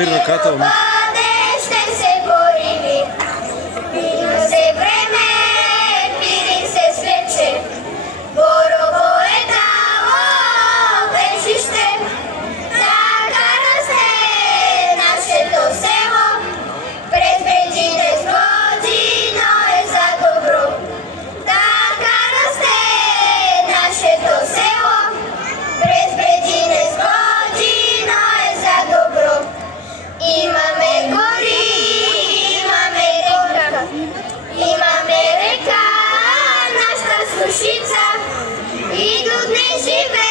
опери ръката, момиче. Ще се борим, мина се време, пирин се свече, Борово е дало бежище, така расте нашето село, през бреджите с годино е за добро. Така расте нашето село, през бреджите с годино е за добро. Имаме гори, имаме река, нашата сушица и до днес живе.